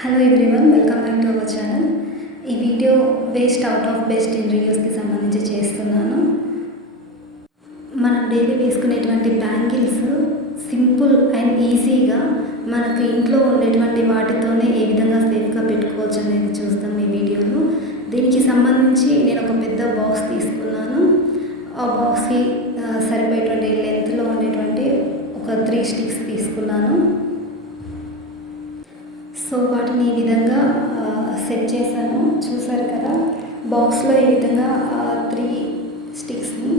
Hello everyone, welcome back to our channel. ఈ video based out of best in రివ్యూస్కి సంబంధించి చేస్తున్నాను. మనం డైలీ వేసుకునేటువంటి బ్యాంగిల్స్ సింపుల్ అండ్ ఈజీగా మనకు ఇంట్లో ఉండేటువంటి వాటితోనే ఏ విధంగా సేఫ్గా పెట్టుకోవచ్చు అనేది చూస్తాం ఈ వీడియోలో. దీనికి సంబంధించి నేను ఒక పెద్ద బాక్స్ తీసుకున్నాను. ఆ బాక్స్కి సరిపోయేటువంటి లెంత్లో ఉండేటువంటి ఒక 3 స్టిక్స్ తీసుకున్నాను. సో వాటిని ఈ విధంగా సెట్ చేశాను. చూసారు కదా, బాక్స్లో ఈ విధంగా 3 స్టిక్స్ని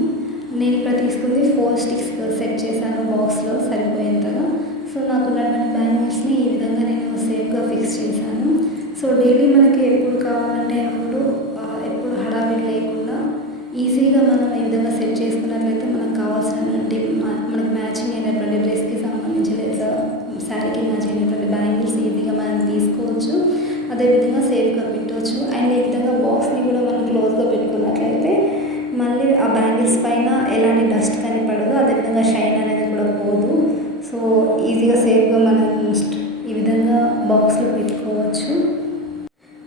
నేను ఇక్కడ తీసుకుంది 4 స్టిక్స్ సెట్ చేశాను బాక్స్లో సరిపోయేంతగా. సో నాకు ఉన్నటువంటి బ్యాంగిల్స్ని ఈ విధంగా నేను సేఫ్గా ఫిక్స్ చేశాను. సో డైలీ మనకి ఎప్పుడు కావాలంటే అప్పుడు ఎప్పుడు హడావిడి లేకుండా ఈజీగా మనం ఈ విధంగా సెట్ చేసుకున్నట్లయితే మనకు కావాల్సినటువంటి మనకు మ్యాచింగ్ అయినటువంటి డ్రెస్కి సంబంధించి లేదా శారీకి మ్యాచ్ అయినటువంటి బ్యాంగిల్స్ ఈజీగా మనం తీసుకోవచ్చు. అదేవిధంగా సేఫ్గా పెట్టవచ్చు. అండ్ ఈ విధంగా బాక్స్ని కూడా మనం క్లోజ్గా పెట్టుకున్నట్లయితే మళ్ళీ ఆ బ్యాంగిల్స్ పైన ఎలాంటి డస్ట్ కనిపడదు, అదేవిధంగా షైన్ అనేది కూడా పోదు. సో ఈజీగా సేఫ్గా మనం ఈ విధంగా బాక్స్లో పెట్టుకోవచ్చు.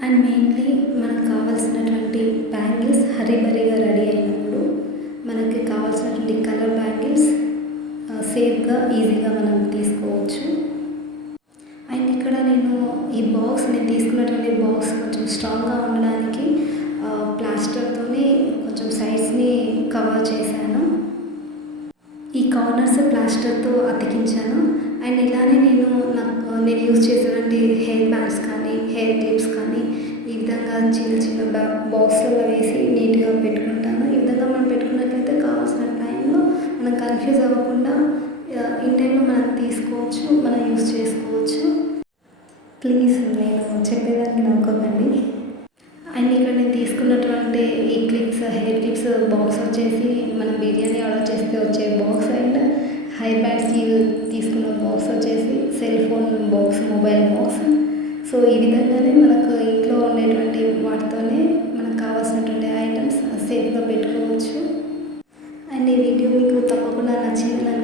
అండ్ మెయిన్లీ మనకు కావాల్సినటువంటి బ్యాంగిల్స్ హరీబరీగా రెడీ అయినప్పుడు మనకి కావాల్సినటువంటి కలర్ బ్యాంగిల్స్ సేఫ్గా ఈజీగా మనం తీసుకోవచ్చు. అండ్ ఇక్కడ నేను నేను తీసుకున్నటువంటి బాక్స్ కొంచెం స్ట్రాంగ్గా ఉండడానికి ప్లాస్టర్తోనే కొంచెం సైడ్స్ని కవర్ చేశాను. ఈ కార్నర్స్ ప్లాస్టర్తో అతికించాను. అండ్ ఇలానే నేను యూజ్ చేసేటువంటి హెయిర్ బ్యాండ్స్ కానీ హెయిర్ క్లిప్స్ కానీ ఈ విధంగా చిన్న చిన్న బాక్స్లలో వేసి నీట్గా పెట్టుకుంటాను. ఈ విధంగా మనం పెట్టుకున్నట్లయితే కావాల్సిన టైంలో మనం కన్ఫ్యూజ్ అవ్వకుండా ఇన్ టైంలో మనం తీసుకోవచ్చు, మనం యూజ్ చేసుకోవచ్చు. ప్లీజ్ నేను చెప్పేదానికి నవ్వుకోకండి. అండ్ ఇక్కడ నేను తీసుకున్నటువంటి ఈ హెయిర్ క్లిప్స్ బాక్స్ వచ్చేసి మనం బిర్యానీ ఆర్డర్ చేస్తే వచ్చే బాక్స్, అండ్ హెయిర్ బ్యాండ్స్కి తీసుకున్న బాక్స్ వచ్చేసి cell phone box, mobile box. So ఈ విధంగానే మనకు ఇంట్లో ఉండేటువంటి వాటితోనే మనకు కావాల్సినటువంటి ఐటమ్స్ సేఫ్గా పెట్టుకోవచ్చు. అండ్ ఈ వీడియో మీకు తప్పకుండా నచ్చిందని